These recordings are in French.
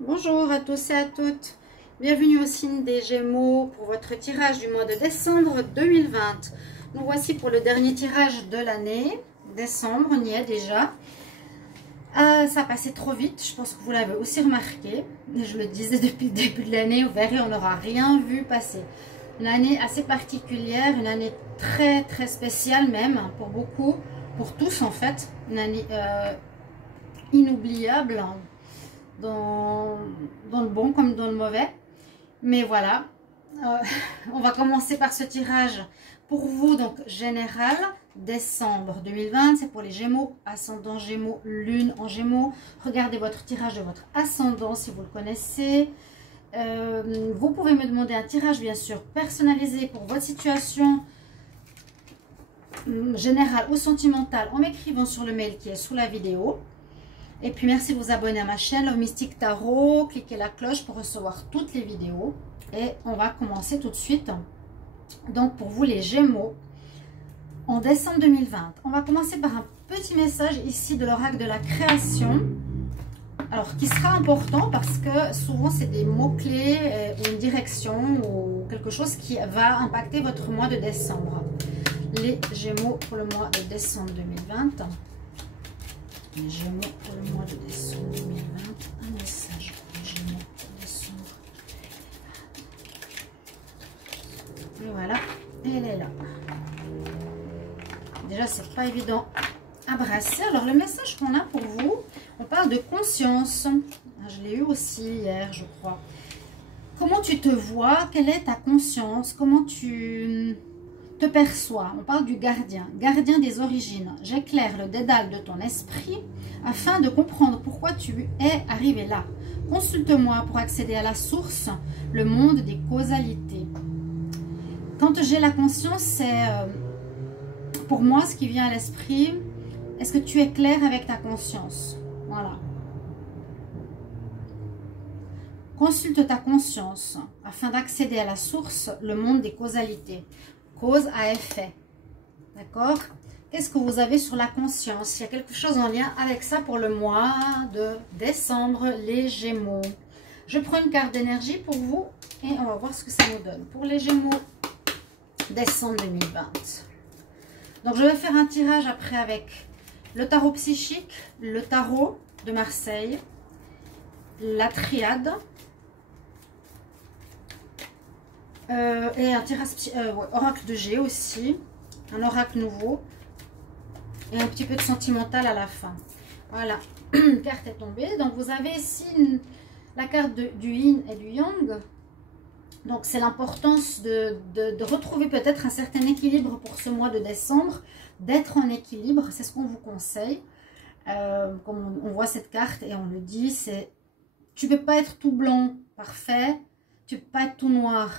Bonjour à tous et à toutes, bienvenue au signe des Gémeaux pour votre tirage du mois de décembre 2020. Nous voici pour le dernier tirage de l'année, décembre, on y est déjà. Ça a passé trop vite, je pense que vous l'avez aussi remarqué. Je le disais depuis le début de l'année, vous verrez, on n'aura rien vu passer. Une année assez particulière, une année très très spéciale même, pour beaucoup, pour tous en fait. Une année inoubliable, dans le bon comme dans le mauvais. Mais voilà, on va commencer par ce tirage pour vous, donc général, décembre 2020. C'est pour les Gémeaux, ascendant Gémeaux, lune en Gémeaux. Regardez votre tirage de votre ascendant si vous le connaissez. Vous pouvez me demander un tirage bien sûr personnalisé pour votre situation générale ou sentimentale en m'écrivant sur le mail qui est sous la vidéo. Et puis merci de vous abonner à ma chaîne Love Mystic Tarot, cliquez la cloche pour recevoir toutes les vidéos. Et on va commencer tout de suite. Donc pour vous les Gémeaux, en décembre 2020, on va commencer par un petit message ici de l'oracle de la création. Alors qui sera important parce que souvent c'est des mots-clés ou une direction ou quelque chose qui va impacter votre mois de décembre. Les Gémeaux pour le mois de décembre 2020. Les Gémeaux pour le mois de décembre 2020. Un message pour les Gémeaux pour décembre. Et voilà, elle est là. Déjà, c'est pas évident à brasser. Alors, le message qu'on a pour vous, on parle de conscience. Je l'ai eu aussi hier, je crois. Comment tu te vois? Quelle est ta conscience? Comment tu te perçois? On parle du gardien, gardien des origines. J'éclaire le dédale de ton esprit afin de comprendre pourquoi tu es arrivé là. Consulte-moi pour accéder à la source, le monde des causalités. Quand j'ai la conscience, c'est pour moi ce qui vient à l'esprit. Est-ce que tu es clair avec ta conscience? Voilà. Consulte ta conscience afin d'accéder à la source, le monde des causalités. Cause à effet. D'accord? Qu'est-ce que vous avez sur la conscience? Il y a quelque chose en lien avec ça pour le mois de décembre, les Gémeaux. Je prends une carte d'énergie pour vous et on va voir ce que ça nous donne. Pour les Gémeaux, décembre 2020. Donc je vais faire un tirage après avec le tarot psychique, le tarot de Marseille, la triade, et un tirage oracle de G aussi, un oracle nouveau et un petit peu de sentimental à la fin. Voilà, une carte est tombée. Donc vous avez ici la carte du yin et du yang. Donc c'est l'importance de retrouver peut-être un certain équilibre pour ce mois de décembre, d'être en équilibre, c'est ce qu'on vous conseille. Comme on voit cette carte et on le dit, c'est tu ne peux pas être tout blanc, parfait, tu ne peux pas être tout noir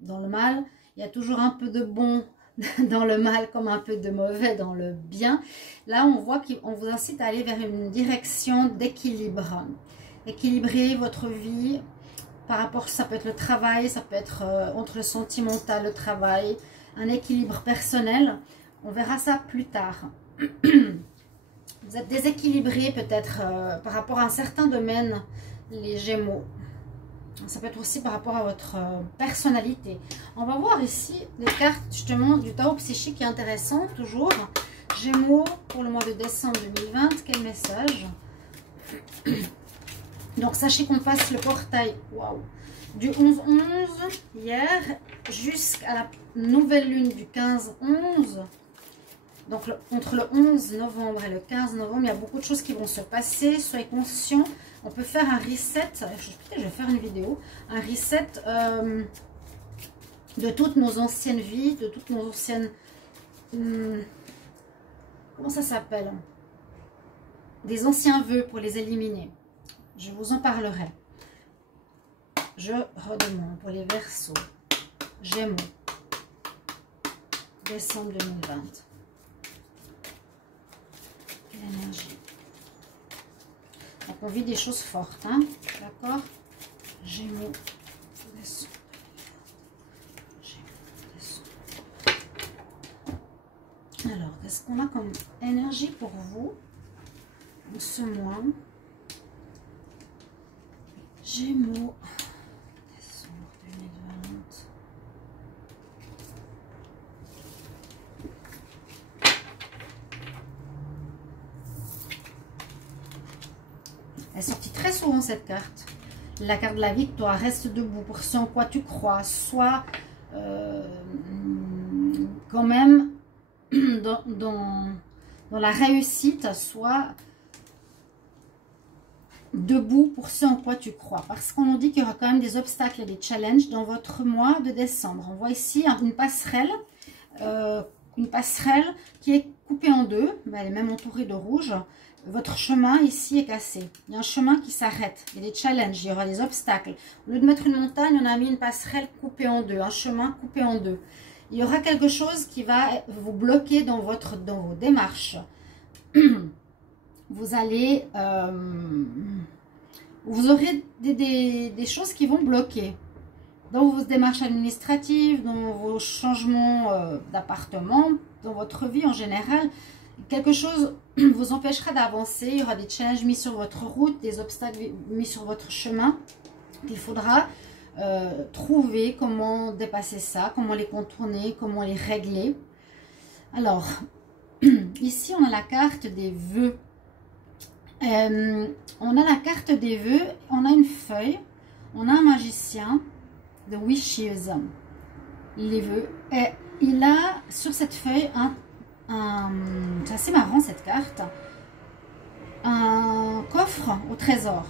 dans le mal, il y a toujours un peu de bon dans le mal comme un peu de mauvais dans le bien. Là on voit qu'on vous incite à aller vers une direction d'équilibre, équilibrer votre vie par rapport, ça peut être le travail, ça peut être entre le sentimental, le travail, un équilibre personnel, on verra ça plus tard. Vous êtes déséquilibré peut-être par rapport à un certain domaine, les Gémeaux. Ça peut être aussi par rapport à votre personnalité. On va voir ici les cartes justement du tarot psychique qui est intéressant, toujours. Gémeaux pour le mois de décembre 2020, quel message? Donc sachez qu'on passe le portail du 11-11 hier jusqu'à la nouvelle lune du 15-11. Donc entre le 11 novembre et le 15 novembre, il y a beaucoup de choses qui vont se passer. Soyez conscients. On peut faire un reset. Peut-être je vais faire une vidéo. Un reset de toutes nos anciennes vies, de toutes nos anciennes... comment ça s'appelle? Des anciens vœux pour les éliminer. Je vous en parlerai. Je redemande pour les Verseaux, Gémeaux, décembre 2020. L'énergie. Donc on vit des choses fortes, hein, d'accord? Gémeaux, décembre. Alors, qu'est-ce qu'on a comme énergie pour vous en ce mois? Gémeaux, décembre 2020. Elle est sortie très souvent cette carte. La carte de la victoire, reste debout pour ce en quoi tu crois, soit quand même dans la réussite, soit debout pour ce en quoi tu crois. Parce qu'on nous dit qu'il y aura quand même des obstacles et des challenges dans votre mois de décembre. On voit ici une passerelle qui est coupée en deux. Elle est même entourée de rouge. Votre chemin ici est cassé. Il y a un chemin qui s'arrête. Il y a des challenges, il y aura des obstacles. Au lieu de mettre une montagne, on a mis une passerelle coupée en deux, un chemin coupé en deux. Il y aura quelque chose qui va vous bloquer dans vos démarches. Vous allez... vous aurez des choses qui vont bloquer. Dans vos démarches administratives, dans vos changements d'appartement, dans votre vie en général. Quelque chose vous empêchera d'avancer. Il y aura des challenges mis sur votre route, des obstacles mis sur votre chemin. Il faudra trouver comment dépasser ça, comment les contourner, comment les régler. Alors, ici, on a la carte des vœux. On a la carte des vœux, on a une feuille, on a un magicien, The Wishes, les vœux. Et il a sur cette feuille c'est assez marrant cette carte, un coffre au trésor.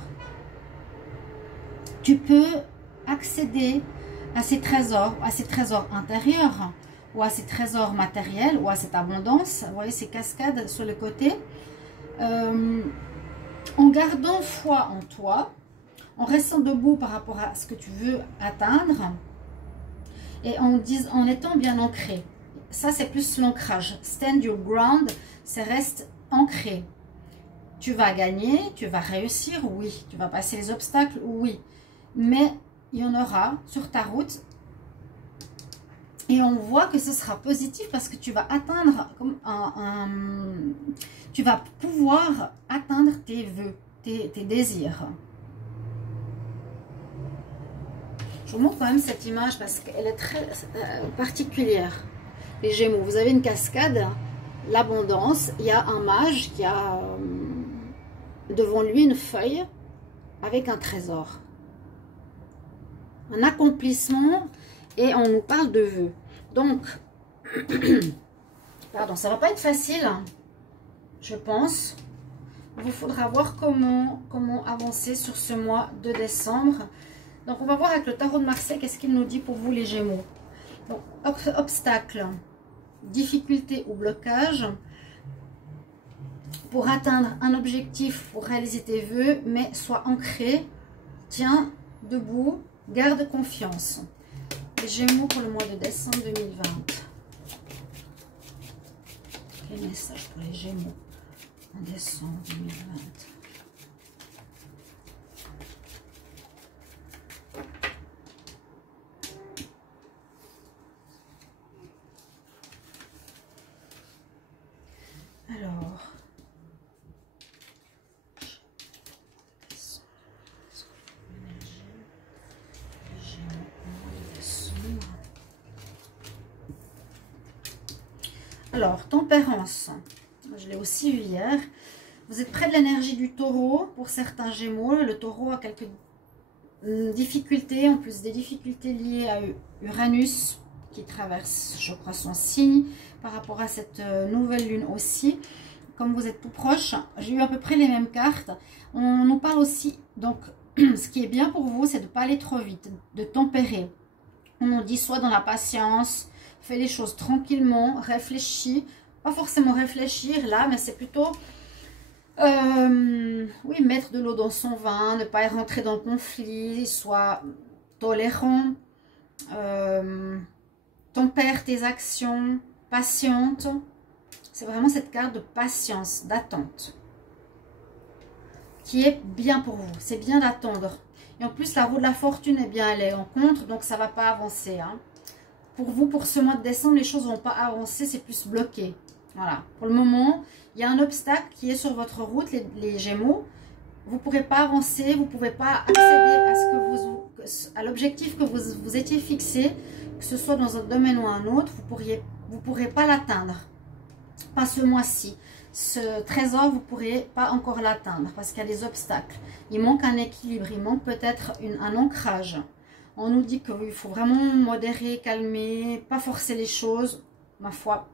Tu peux accéder à ces trésors intérieurs ou à ces trésors matériels ou à cette abondance. Vous voyez ces cascades sur le côté, en gardant foi en toi, en restant debout par rapport à ce que tu veux atteindre et en étant bien ancré. Ça, c'est plus l'ancrage. Stand your ground, c'est reste ancré. Tu vas gagner, tu vas réussir, oui. Tu vas passer les obstacles, oui. Mais il y en aura sur ta route. Et on voit que ce sera positif parce que tu vas atteindre, tu vas pouvoir atteindre tes vœux, tes désirs. Je vous montre quand même cette image parce qu'elle est très particulière. Les Gémeaux, vous avez une cascade, l'abondance, il y a un mage qui a devant lui une feuille avec un trésor. Un accomplissement et on nous parle de vœux. Donc, pardon, ça va pas être facile, je pense. Il vous faudra voir comment avancer sur ce mois de décembre. Donc, on va voir avec le tarot de Marseille, qu'est-ce qu'il nous dit pour vous les Gémeaux. Donc, obstacle, difficulté ou blocage pour atteindre un objectif, pour réaliser tes vœux, mais sois ancré, tiens debout, garde confiance. Les Gémeaux pour le mois de décembre 2020. Quel message pour les Gémeaux en décembre 2020? Alors, tempérance, je l'ai aussi vu hier. Vous êtes près de l'énergie du taureau pour certains Gémeaux. Le taureau a quelques difficultés, en plus des difficultés liées à Uranus qui traverse, je crois, son signe par rapport à cette nouvelle lune aussi. Comme vous êtes tout proche, j'ai eu à peu près les mêmes cartes. On nous parle aussi, donc ce qui est bien pour vous, c'est de ne pas aller trop vite, de tempérer. On nous dit soit dans la patience, fais les choses tranquillement, réfléchis. Pas forcément réfléchir là, mais c'est plutôt oui, mettre de l'eau dans son vin, ne pas rentrer dans le conflit, soit tolérant, tempère tes actions, patiente. C'est vraiment cette carte de patience, d'attente qui est bien pour vous. C'est bien d'attendre. Et en plus, la roue de la fortune est bien allée en contre, donc ça ne va pas avancer. Hein. Pour vous, pour ce mois de décembre, les choses ne vont pas avancer, c'est plus bloqué. Voilà. Pour le moment, il y a un obstacle qui est sur votre route, les Gémeaux. vous pourrez pas avancer, vous pouvez pas accéder à ce que à l'objectif que vous étiez fixé, que ce soit dans un domaine ou un autre, vous pourrez pas l'atteindre. Pas ce mois-ci. Ce trésor, vous ne pourrez pas encore l'atteindre parce qu'il y a des obstacles. Il manque un équilibre, il manque peut-être un ancrage. On nous dit qu'il faut vraiment modérer, calmer, pas forcer les choses. Ma foi,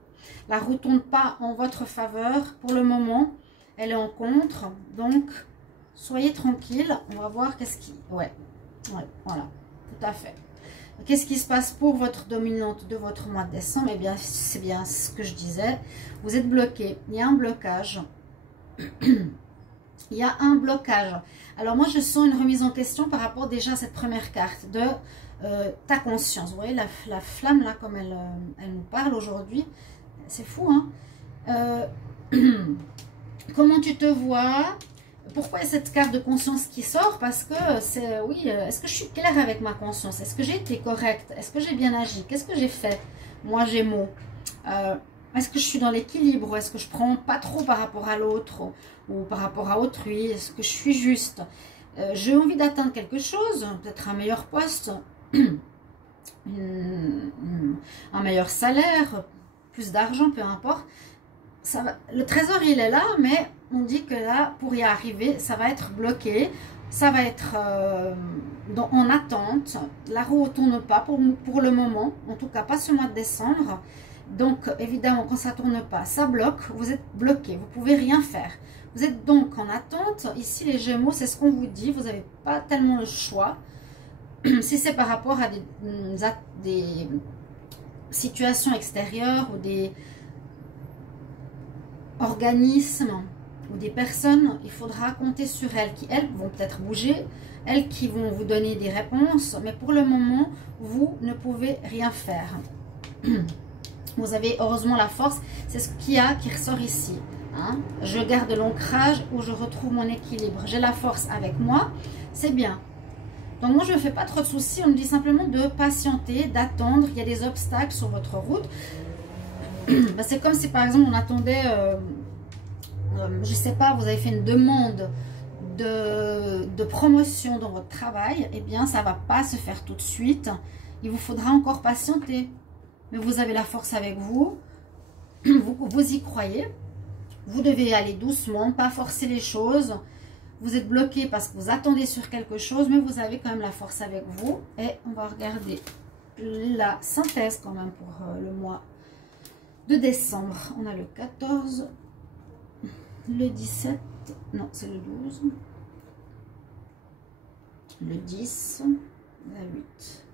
la roue ne tourne pas en votre faveur pour le moment. Elle est en contre. Donc, soyez tranquille. On va voir qu'est-ce qui... Ouais, voilà, tout à fait. Qu'est-ce qui se passe pour votre dominante de votre mois de décembre? Eh bien, c'est bien ce que je disais. Vous êtes bloqué. Il y a un blocage. Il y a un blocage. Alors, moi, je sens une remise en question par rapport déjà à cette première carte de ta conscience. Vous voyez la flamme, là, comme elle nous parle aujourd'hui. C'est fou, hein? Comment tu te vois? Pourquoi il y a cette carte de conscience qui sort? Parce que c'est, oui, est-ce que je suis claire avec ma conscience? Est-ce que j'ai été correcte? Est-ce que j'ai bien agi? Qu'est-ce que j'ai fait? Moi, Gémeaux. Est-ce que je suis dans l'équilibre? Ou est-ce que je prends pas trop par rapport à l'autre? Ou par rapport à autrui? Est-ce que je suis juste? J'ai envie d'atteindre quelque chose, peut-être un meilleur poste, un meilleur salaire, plus d'argent, peu importe. Ça va, le trésor, il est là, mais on dit que là, pour y arriver, ça va être bloqué. Ça va être en attente. La roue ne tourne pas pour le moment. En tout cas, pas ce mois de décembre. Donc, évidemment, quand ça ne tourne pas, ça bloque. Vous êtes bloqué. Vous ne pouvez rien faire. Vous êtes donc en attente. Ici, les Gémeaux, c'est ce qu'on vous dit. Vous n'avez pas tellement le choix. Si c'est par rapport à des situations extérieures ou des organismes ou des personnes, il faudra compter sur elles qui, elles, vont peut-être bouger, elles qui vont vous donner des réponses, mais pour le moment, vous ne pouvez rien faire. Vous avez heureusement la force, c'est ce qu'il y a qui ressort ici. Hein? Je garde l'ancrage où je retrouve mon équilibre. J'ai la force avec moi, c'est bien. Donc moi, je ne me fais pas trop de soucis, on me dit simplement de patienter, d'attendre. Il y a des obstacles sur votre route. Ben, c'est comme si par exemple on attendait, je sais pas, vous avez fait une demande de promotion dans votre travail, eh bien ça va pas se faire tout de suite, il vous faudra encore patienter, mais vous avez la force avec vous, vous y croyez, vous devez aller doucement, pas forcer les choses, vous êtes bloqué parce que vous attendez sur quelque chose, mais vous avez quand même la force avec vous, et on va regarder la synthèse quand même pour le mois de décembre. On a le 14, le 17, non c'est le 12, le 10, la 8,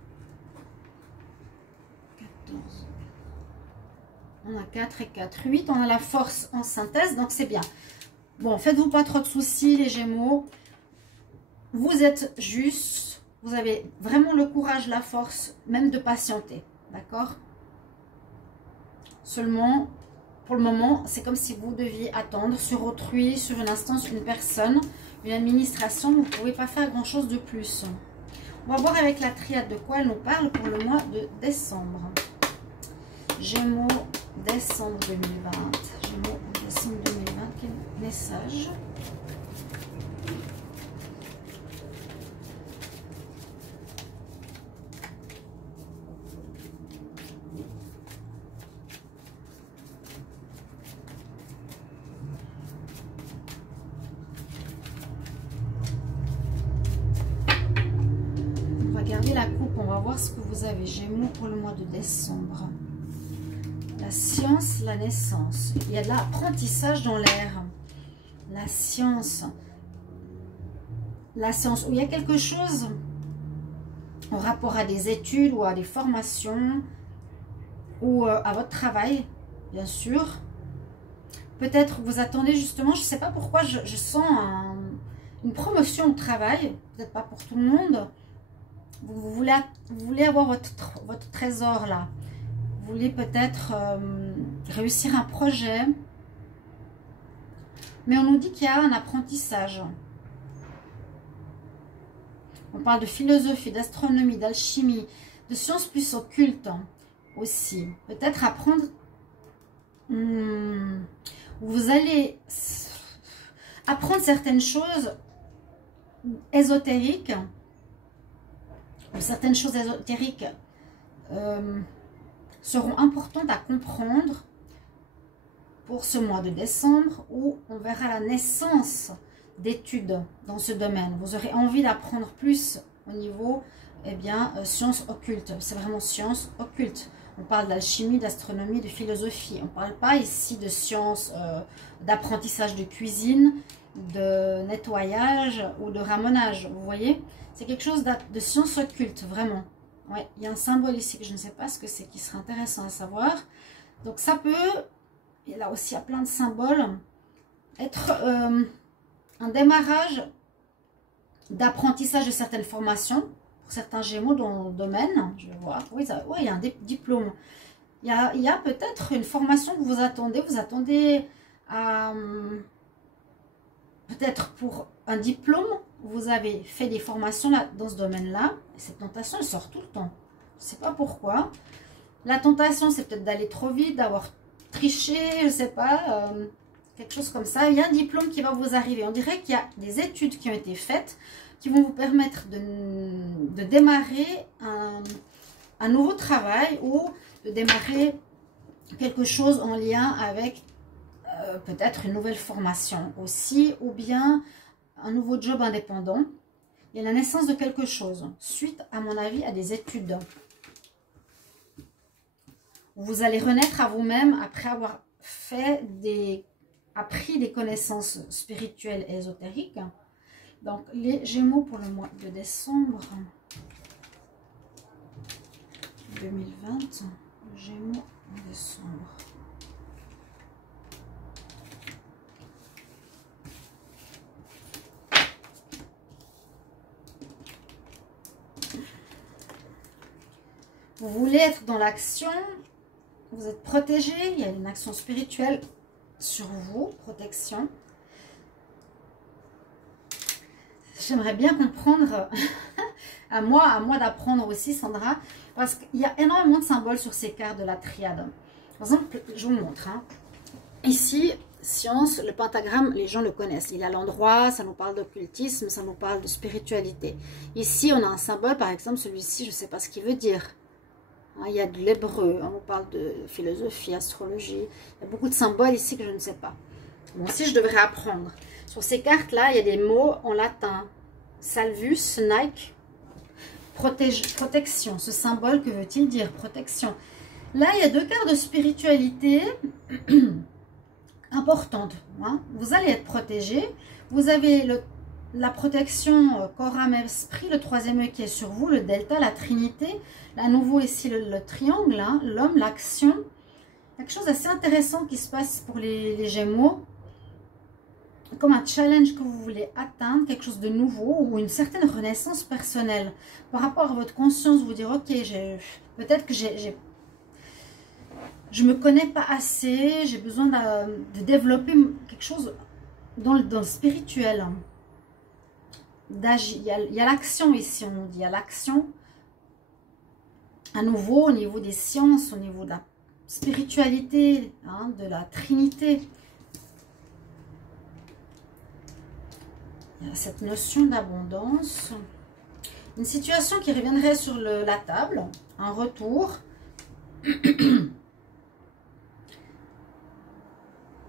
14, on a 4 et 4, 8, on a la force en synthèse, donc c'est bien. Bon, faites-vous pas trop de soucis les Gémeaux, vous êtes juste, vous avez vraiment le courage, la force, même de patienter, d'accord? Seulement, pour le moment, c'est comme si vous deviez attendre sur autrui, sur une instance, une personne, une administration. Vous ne pouvez pas faire grand-chose de plus. On va voir avec la triade de quoi elle nous parle pour le mois de décembre. Gémeaux, décembre 2020. Gémeaux, décembre 2020. Quel message ? Regardez la coupe, on va voir ce que vous avez, Gémeaux, pour le mois de décembre. La science, la naissance. Il y a de l'apprentissage dans l'air. La science, où il y a quelque chose en rapport à des études ou à des formations ou à votre travail, bien sûr. Peut-être vous attendez justement, je ne sais pas pourquoi, je sens une promotion au travail, peut-être pas pour tout le monde. Vous voulez avoir votre trésor là. Vous voulez peut-être réussir un projet. Mais on nous dit qu'il y a un apprentissage. On parle de philosophie, d'astronomie, d'alchimie, de sciences plus occultes aussi. Peut-être apprendre... vous allez apprendre certaines choses ésotériques, ou certaines choses ésotériques seront importantes à comprendre pour ce mois de décembre, où on verra la naissance d'études dans ce domaine. Vous aurez envie d'apprendre plus au niveau, eh bien, sciences occultes. C'est vraiment sciences occultes. On parle d'alchimie, d'astronomie, de philosophie. On ne parle pas ici de sciences, d'apprentissage de cuisine, de nettoyage ou de ramonage. Vous voyez, c'est quelque chose de sciences occultes, vraiment. Ouais, il y a un symbole ici que je ne sais pas ce que c'est, qui serait intéressant à savoir. Donc ça peut, et là aussi il y a plein de symboles, être un démarrage d'apprentissage de certaines formations, pour certains Gémeaux dans le domaine, je vais voir, oui, il y a un diplôme. Il y a peut-être une formation que vous attendez à, peut-être pour un diplôme, vous avez fait des formations là, dans ce domaine-là, et cette tentation, elle sort tout le temps. Je ne sais pas pourquoi. La tentation, c'est peut-être d'aller trop vite, d'avoir triché, je ne sais pas, quelque chose comme ça. Il y a un diplôme qui va vous arriver. On dirait qu'il y a des études qui ont été faites, qui vont vous permettre de démarrer un nouveau travail ou de démarrer quelque chose en lien avec peut-être une nouvelle formation aussi, ou bien un nouveau job indépendant. Il y a la naissance de quelque chose, suite à mon avis à des études. Vous allez renaître à vous-même après avoir appris des connaissances spirituelles et ésotériques. Donc, les Gémeaux pour le mois de décembre 2020. Gémeaux en décembre. Vous voulez être dans l'action, vous êtes protégé, il y a une action spirituelle sur vous, protection. J'aimerais bien comprendre, à moi d'apprendre aussi, Sandra, parce qu'il y a énormément de symboles sur ces cartes de la triade. Par exemple, je vous montre. Hein. Ici, science, le pentagramme, les gens le connaissent. Il y a l'endroit, ça nous parle d'occultisme, ça nous parle de spiritualité. Ici, on a un symbole, par exemple, celui-ci, je ne sais pas ce qu'il veut dire. Hein, il y a de l'hébreu, on parle de philosophie, astrologie. Il y a beaucoup de symboles ici que je ne sais pas. Bon, si je devrais apprendre. Sur ces cartes-là, il y a des mots en latin. Salvus, Nike, protection. Ce symbole, que veut-il dire? Protection. Là, il y a deux cartes de spiritualité importantes. Hein. Vous allez être protégé. Vous avez la protection corps, âme, esprit, le troisième œil qui est sur vous, le delta, la trinité. À nouveau ici, le triangle, hein, l'homme, l'action. Quelque chose d'assez intéressant qui se passe pour les Gémeaux. Comme un challenge que vous voulez atteindre, quelque chose de nouveau ou une certaine renaissance personnelle par rapport à votre conscience, vous dire ok, peut-être que je me connais pas assez, j'ai besoin de développer quelque chose dans le spirituel, d'agir. Il y a l'action ici, on dit, il y a l'action à nouveau au niveau des sciences, au niveau de la spiritualité, hein, de la trinité. Il y a cette notion d'abondance. Une situation qui reviendrait sur la table. Un retour.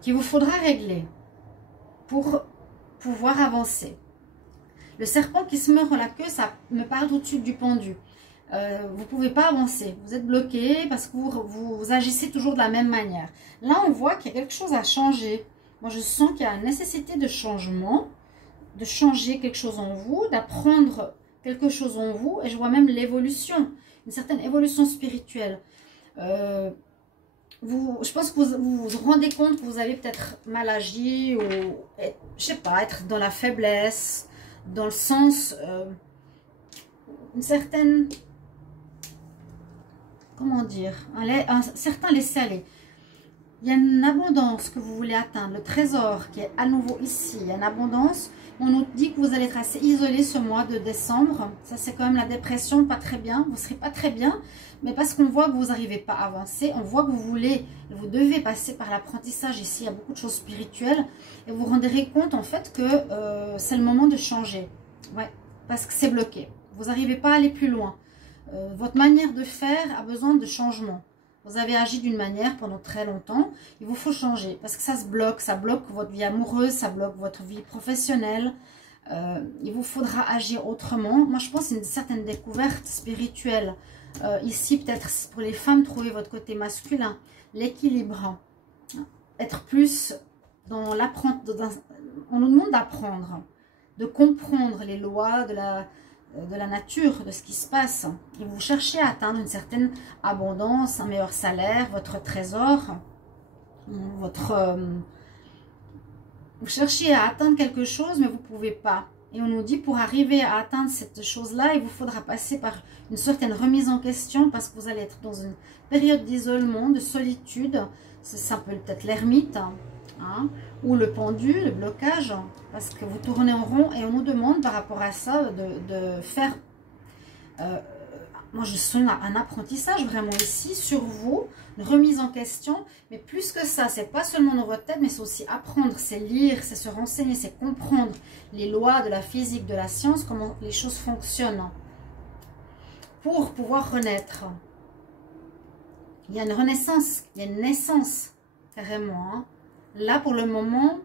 Qu'il vous faudra régler pour pouvoir avancer. Le serpent qui se meurt la queue, ça me parle au-dessus du pendu. Vous ne pouvez pas avancer. Vous êtes bloqué parce que vous agissez toujours de la même manière. Là, on voit qu'il y a quelque chose à changer. Moi, je sens qu'il y a une nécessité de changement. De changer quelque chose en vous, d'apprendre quelque chose en vous, et je vois même l'évolution, une certaine évolution spirituelle. Je pense que vous vous rendez compte que vous avez peut-être mal agi, ou, je sais pas, être dans la faiblesse, dans le sens, une certaine, comment dire, un certain laisser-aller. Il y a une abondance que vous voulez atteindre, le trésor qui est à nouveau ici, il y a une abondance. On nous dit que vous allez être assez isolé ce mois de décembre. Ça, c'est quand même la dépression, pas très bien. Vous ne serez pas très bien, mais parce qu'on voit que vous n'arrivez pas à avancer. On voit que vous devez passer par l'apprentissage ici. Il y a beaucoup de choses spirituelles. Et vous vous rendrez compte, en fait, que c'est le moment de changer. Ouais, parce que c'est bloqué. Vous n'arrivez pas à aller plus loin. Votre manière de faire a besoin de changement. Vous avez agi d'une manière pendant très longtemps. Il vous faut changer parce que ça bloque votre vie amoureuse, ça bloque votre vie professionnelle. Il vous faudra agir autrement. Moi, je pense que c'est une certaine découverte spirituelle. Ici, peut-être pour les femmes, trouver votre côté masculin, l'équilibre, être plus dans l'apprentissage. On nous demande d'apprendre, de comprendre les lois de la nature, de ce qui se passe. Et vous cherchez à atteindre une certaine abondance, un meilleur salaire, votre trésor, vous cherchez à atteindre quelque chose, mais vous ne pouvez pas. Et on nous dit, pour arriver à atteindre cette chose-là, il vous faudra passer par une certaine remise en question, parce que vous allez être dans une période d'isolement, de solitude. Ça peut être l'ermite, hein, ou le pendu, le blocage, parce que vous tournez en rond. Et on nous demande par rapport à ça de faire... moi, je sens un apprentissage vraiment ici sur vous, une remise en question. Mais plus que ça, c'est pas seulement dans votre tête, mais c'est aussi apprendre, c'est lire, c'est se renseigner, c'est comprendre les lois de la physique, de la science, comment les choses fonctionnent, pour pouvoir renaître. Il y a une renaissance, il y a une naissance, carrément. Hein. Là, pour le moment,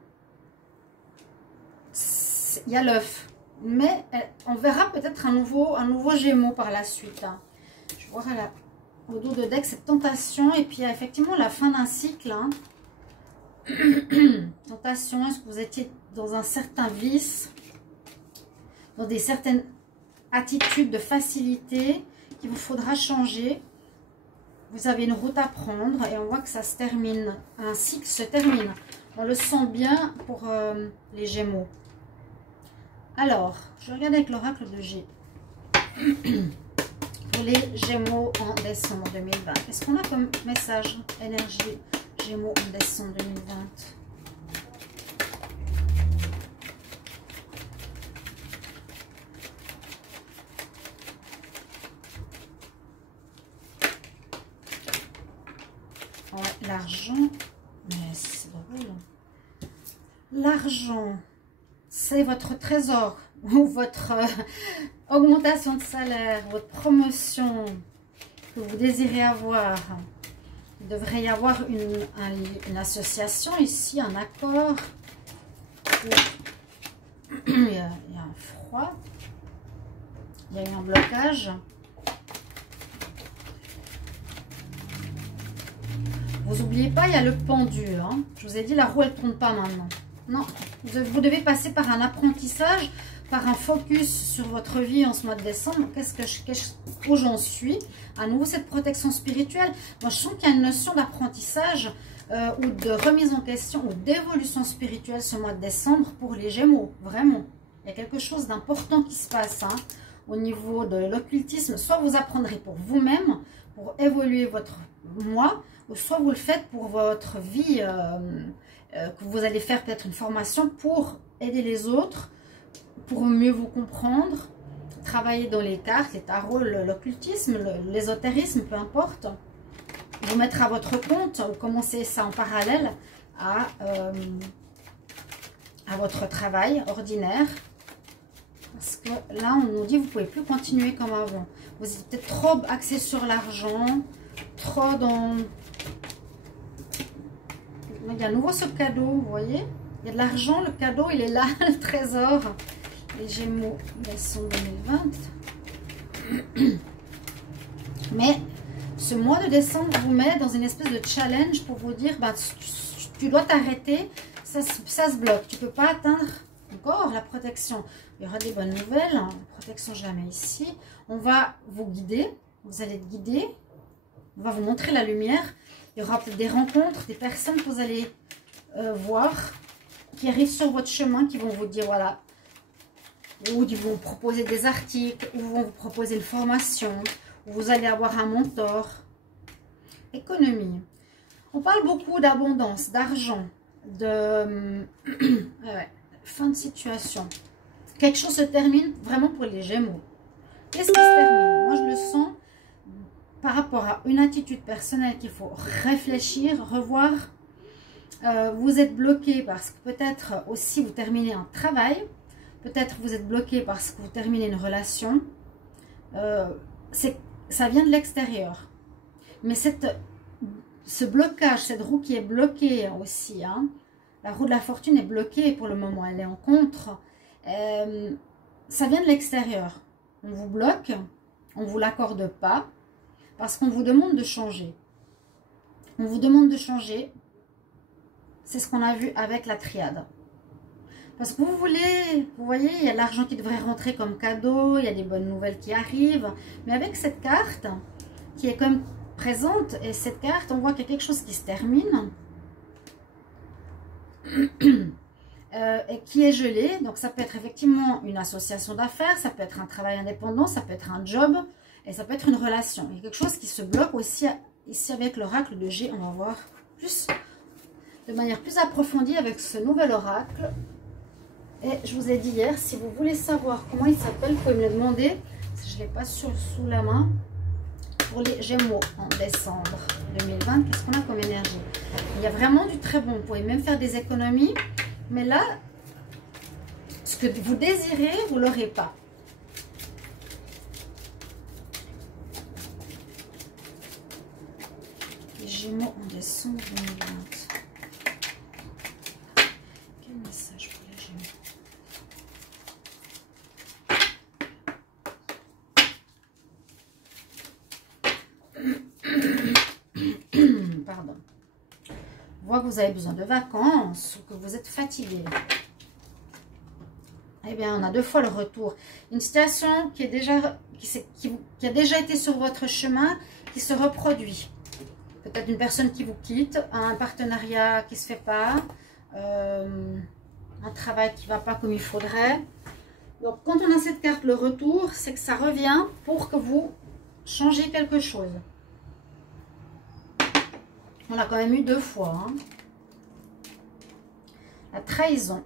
il y a l'œuf. Mais on verra peut-être un nouveau Gémeaux par la suite. Hein. Je vois là, au dos de deck cette tentation. Et puis il y a effectivement la fin d'un cycle. Hein. Tentation, est-ce que vous étiez dans un certain vice, dans des certaines attitudes de facilité qu'il vous faudra changer. Vous avez une route à prendre et on voit que ça se termine. Un cycle se termine. On le sent bien pour les Gémeaux. Alors, je regarde avec l'oracle de G. Pour les Gémeaux en décembre 2020. Qu'est-ce qu'on a comme message énergie Gémeaux en décembre 2020? Ouais, l'argent. Mais c'est drôle. L'argent. C'est votre trésor ou votre augmentation de salaire, votre promotion que vous désirez avoir. Il devrait y avoir une association ici, un accord. Il y a un froid. Il y a eu un blocage. Vous n'oubliez pas, il y a le pendu. Hein. Je vous ai dit, la roue, elle ne tourne pas maintenant. Non, vous devez passer par un apprentissage, par un focus sur votre vie en ce mois de décembre. Où j'en suis? À nouveau, cette protection spirituelle. Moi, je sens qu'il y a une notion d'apprentissage ou de remise en question ou d'évolution spirituelle ce mois de décembre pour les Gémeaux. Vraiment, il y a quelque chose d'important qui se passe hein, au niveau de l'occultisme. Soit vous apprendrez pour vous-même, pour évoluer votre mois, ou soit vous le faites pour votre vie, que vous allez faire peut-être une formation pour aider les autres, pour mieux vous comprendre, travailler dans les cartes, les tarots, l'occultisme, l'ésotérisme, peu importe. Vous mettre à votre compte ou commencer ça en parallèle à votre travail ordinaire. Parce que là, on nous dit que vous ne pouvez plus continuer comme avant. Vous êtes peut-être trop axé sur l'argent, trop dans... Il y a à nouveau ce cadeau, vous voyez. Il y a de l'argent, le cadeau, il est là, le trésor. Les Gémeaux, décembre 2020. Mais ce mois de décembre vous met dans une espèce de challenge pour vous dire, bah, tu dois t'arrêter, ça se bloque. Tu ne peux pas atteindre encore la protection. Il y aura des bonnes nouvelles, hein. La protection jamais ici. On va vous guider, vous allez être guidé. On va vous montrer la lumière. Il y aura peut-être des rencontres, des personnes que vous allez voir qui arrivent sur votre chemin, qui vont vous dire, voilà, ou ils vont vous proposer des articles, ou vont vous proposer une formation, ou vous allez avoir un mentor. Économie. On parle beaucoup d'abondance, d'argent, de fin de situation. Quelque chose se termine vraiment pour les Gémeaux. Qu'est-ce qui se termine? Moi, je le sens par rapport à une attitude personnelle qu'il faut réfléchir, revoir. Vous êtes bloqué parce que peut-être aussi vous terminez un travail. Peut-être vous êtes bloqué parce que vous terminez une relation. Ça vient de l'extérieur. Mais ce blocage, cette roue qui est bloquée aussi, hein, la roue de la fortune est bloquée pour le moment, elle est en contre. Ça vient de l'extérieur. On vous bloque, on ne vous l'accorde pas parce qu'on vous demande de changer. On vous demande de changer. C'est ce qu'on a vu avec la triade. Parce que vous voyez, il y a l'argent qui devrait rentrer comme cadeau, il y a des bonnes nouvelles qui arrivent. Mais avec cette carte, qui est comme présente, et cette carte, on voit qu'il y a quelque chose qui se termine. Et qui est gelé. Donc ça peut être effectivement une association d'affaires, ça peut être un travail indépendant, ça peut être un job, et ça peut être une relation. Il y a quelque chose qui se bloque aussi ici avec l'oracle de G. On va voir plus, de manière plus approfondie avec ce nouvel oracle. Et je vous ai dit hier, si vous voulez savoir comment il s'appelle, vous pouvez me le demander. Si je ne l'ai pas sous la main. Pour les Gémeaux en décembre 2020, qu'est-ce qu'on a comme énergie? Il y a vraiment du très bon. Vous pouvez même faire des économies. Mais là, ce que vous désirez, vous ne l'aurez pas. Les Gémeaux en décembre 2020. Quel message pour les Gémeaux? Pardon. Je vois que vous avez besoin de vacances ou que vous êtes fatigué. Eh bien, on a deux fois le retour. Une situation qui a déjà été sur votre chemin, qui se reproduit. Peut-être une personne qui vous quitte, un partenariat qui ne se fait pas, un travail qui ne va pas comme il faudrait. Donc, quand on a cette carte, le retour, c'est que ça revient pour que vous changez quelque chose. On l'a quand même eu deux fois. Hein. La trahison.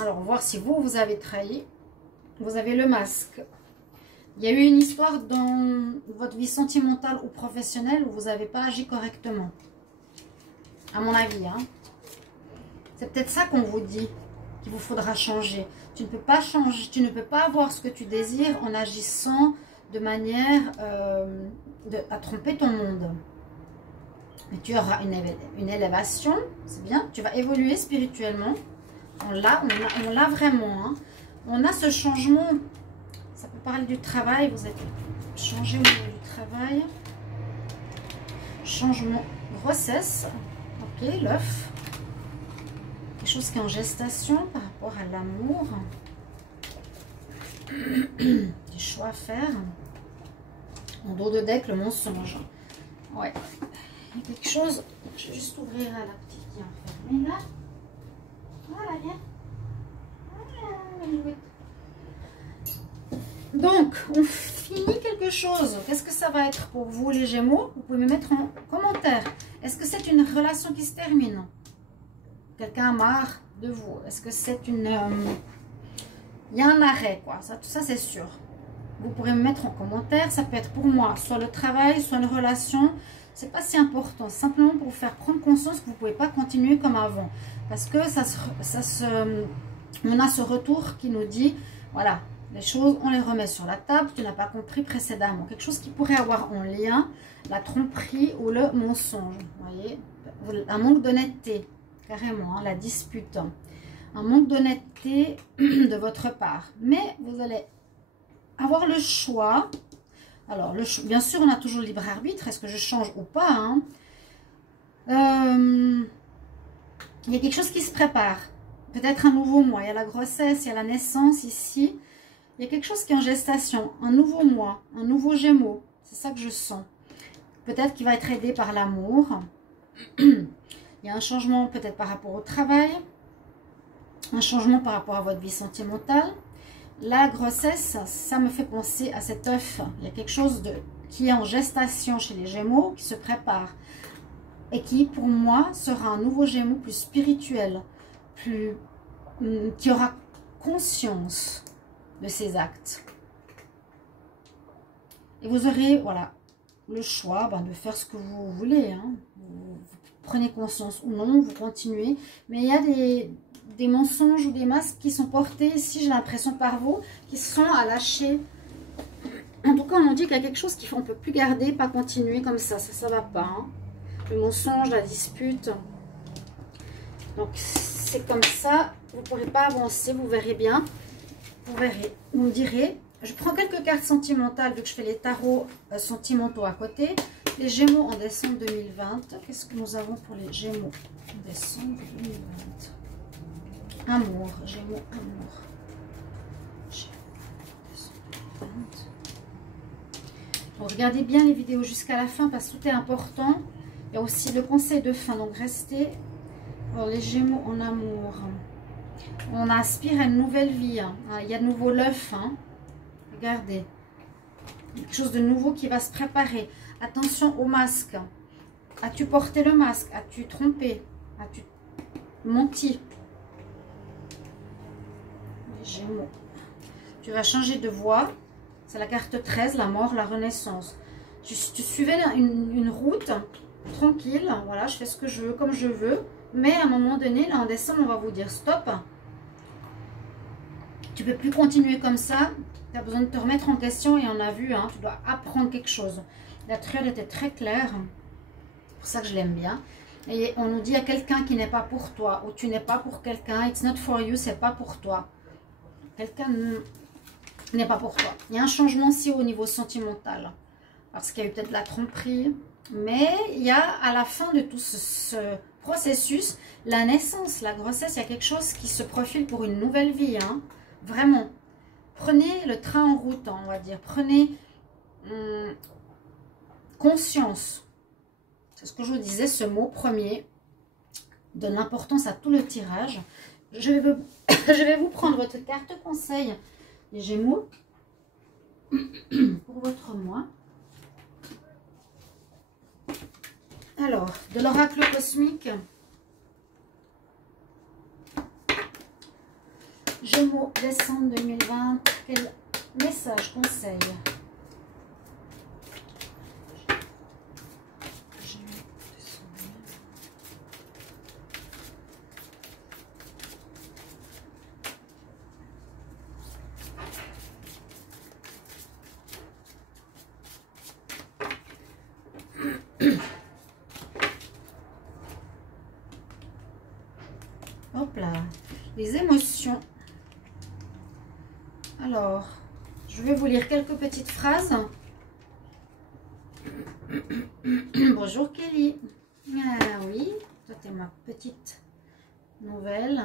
Alors, on va voir si vous avez trahi. Vous avez le masque. Il y a eu une histoire dans votre vie sentimentale ou professionnelle où vous n'avez pas agi correctement. À mon avis. Hein. C'est peut-être ça qu'on vous dit, qu'il vous faudra changer. Tu ne peux pas changer, tu ne peux pas avoir ce que tu désires en agissant de manière à tromper ton monde. Mais tu auras une élévation, c'est bien, tu vas évoluer spirituellement. On l'a vraiment. Hein. On a ce changement, ça peut parler du travail, vous êtes changé au niveau du travail. Changement, grossesse, ok, l'œuf. Quelque chose qui est en gestation par rapport à l'amour. Des choix à faire. En dos de deck, le mensonge. Ouais. Il y a quelque chose. Je vais juste ouvrir à la petite qui est enfermée là. Voilà, viens. Voilà. Donc, on finit quelque chose. Qu'est-ce que ça va être pour vous, les Gémeaux? Vous pouvez me mettre en commentaire. Est-ce que c'est une relation qui se termine? Quelqu'un a marre de vous? Est-ce que c'est une... il y a un arrêt, quoi. Ça, tout ça, c'est sûr. Vous pourrez me mettre en commentaire. Ça peut être pour moi, soit le travail, soit une relation. C'est pas si important. Simplement pour vous faire prendre conscience que vous ne pouvez pas continuer comme avant. Parce que on a ce retour qui nous dit, voilà, les choses, on les remet sur la table. Tu n'as pas compris précédemment. Quelque chose qui pourrait avoir en lien la tromperie ou le mensonge. Vous voyez, un manque d'honnêteté, carrément, hein, la dispute. Un manque d'honnêteté de votre part. Mais vous allez avoir le choix. Alors, bien sûr, on a toujours le libre arbitre. Est-ce que je change ou pas, hein? Il y a quelque chose qui se prépare. Peut-être un nouveau mois. Il y a la grossesse, il y a la naissance ici. Il y a quelque chose qui est en gestation. Un nouveau mois, un nouveau Gémeaux. C'est ça que je sens. Peut-être qu'il va être aidé par l'amour. Il y a un changement peut-être par rapport au travail. Un changement par rapport à votre vie sentimentale. La grossesse, ça me fait penser à cet œuf. Il y a quelque chose qui est en gestation chez les Gémeaux, qui se prépare. Et qui, pour moi, sera un nouveau Gémeaux plus spirituel. Qui aura conscience de ses actes. Et vous aurez, voilà, le choix de faire ce que vous voulez. Hein. Vous prenez conscience ou non, vous continuez. Mais il y a des mensonges ou des masques qui sont portés ici, j'ai l'impression par vous, qui sont à lâcher. En tout cas, on nous dit qu'il y a quelque chose qu'on ne peut plus garder, pas continuer comme ça va pas. Hein. Le mensonge, la dispute. Donc, c'est comme ça, vous ne pourrez pas avancer, vous verrez bien. Vous verrez, vous me direz. Je prends quelques cartes sentimentales, vu que je fais les tarots sentimentaux à côté. Les Gémeaux en décembre 2020. Qu'est-ce que nous avons pour les Gémeaux en décembre 2020? Amour, Gémeaux, amour. Bon, regardez bien les vidéos jusqu'à la fin parce que tout est important. Il y a aussi le conseil de fin, donc restez. Alors, les Gémeaux en amour. On aspire à une nouvelle vie. Hein. Il y a de nouveau l'œuf. Hein. Regardez. Quelque chose de nouveau qui va se préparer. Attention au masque. As-tu porté le masque? As-tu trompé? As-tu menti? Les Gémeaux. Tu vas changer de voie. C'est la carte 13, la mort, la renaissance. Tu suivais une route tranquille. Voilà, je fais ce que je veux, comme je veux. Mais à un moment donné, là en décembre, on va vous dire stop. Tu ne peux plus continuer comme ça. Tu as besoin de te remettre en question et on a vu, hein, tu dois apprendre quelque chose. La truelle était très claire. C'est pour ça que je l'aime bien. Et on nous dit à quelqu'un qui n'est pas pour toi ou tu n'es pas pour quelqu'un. It's not for you, c'est pas pour toi. Quelqu'un n'est pas pour toi. Il y a un changement aussi au niveau sentimental. Parce qu'il y a eu peut-être la tromperie. Mais il y a à la fin de tout ce processus, la naissance, la grossesse, il y a quelque chose qui se profile pour une nouvelle vie. Hein. Vraiment. Prenez le train en route, hein, on va dire. Prenez conscience. C'est ce que je vous disais, ce mot premier donne l'importance à tout le tirage. Je vais vous prendre votre carte conseil, les Gémeaux, pour votre mois. Alors, de l'oracle cosmique. Gémeaux, décembre 2020. Quel message, conseil? Hop là, les émotions. Alors, je vais vous lire quelques petites phrases. Bonjour Kelly. Ah oui, toi t'es ma petite nouvelle.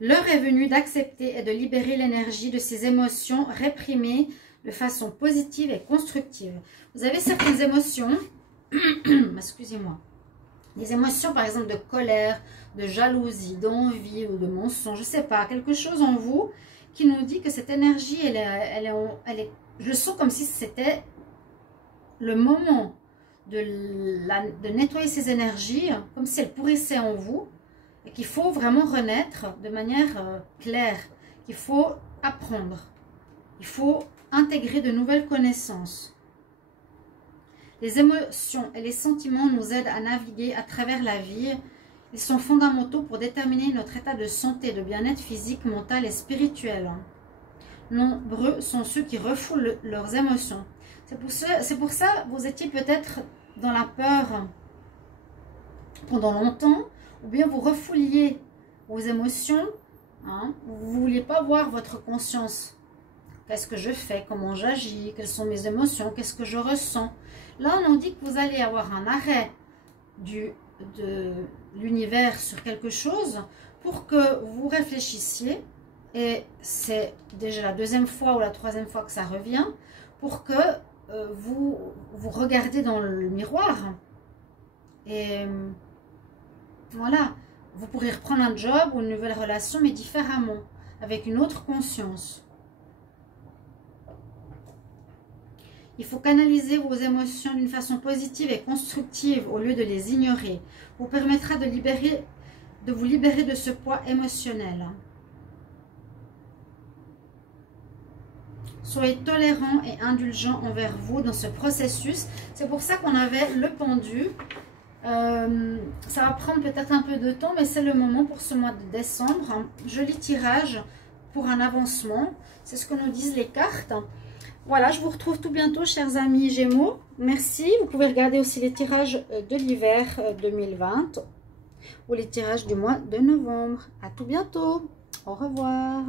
L'heure est venue d'accepter et de libérer l'énergie de ces émotions réprimées de façon positive et constructive. Vous avez certaines émotions, excusez-moi, des émotions par exemple de colère, de jalousie, d'envie ou de mensonge, je ne sais pas, quelque chose en vous qui nous dit que cette énergie, elle est, je le sens comme si c'était le moment de nettoyer ces énergies, comme si elles pourrissaient en vous, et qu'il faut vraiment renaître de manière claire, qu'il faut apprendre, il faut intégrer de nouvelles connaissances. Les émotions et les sentiments nous aident à naviguer à travers la vie. Ils sont fondamentaux pour déterminer notre état de santé, de bien-être physique, mental et spirituel. Nombreux sont ceux qui refoulent leurs émotions. C'est pour ça vous étiez peut-être dans la peur pendant longtemps, ou bien vous refouliez vos émotions, hein, vous ne vouliez pas voir votre conscience. Qu'est-ce que je fais? Comment j'agis? Quelles sont mes émotions? Qu'est-ce que je ressens? Là, on nous dit que vous allez avoir un arrêt de l'univers sur quelque chose pour que vous réfléchissiez. Et c'est déjà la deuxième fois ou la troisième fois que ça revient, pour que vous regardez dans le miroir. Et voilà, vous pourrez reprendre un job ou une nouvelle relation, mais différemment, avec une autre conscience. Il faut canaliser vos émotions d'une façon positive et constructive au lieu de les ignorer. Vous permettra de vous libérer de ce poids émotionnel. Soyez tolérants et indulgents envers vous dans ce processus. C'est pour ça qu'on avait le pendu. Ça va prendre peut-être un peu de temps, mais c'est le moment pour ce mois de décembre. Un joli tirage pour un avancement. C'est ce que nous disent les cartes. Voilà, je vous retrouve tout bientôt, chers amis Gémeaux. Merci. Vous pouvez regarder aussi les tirages de l'hiver 2020 ou les tirages du mois de novembre. À tout bientôt. Au revoir.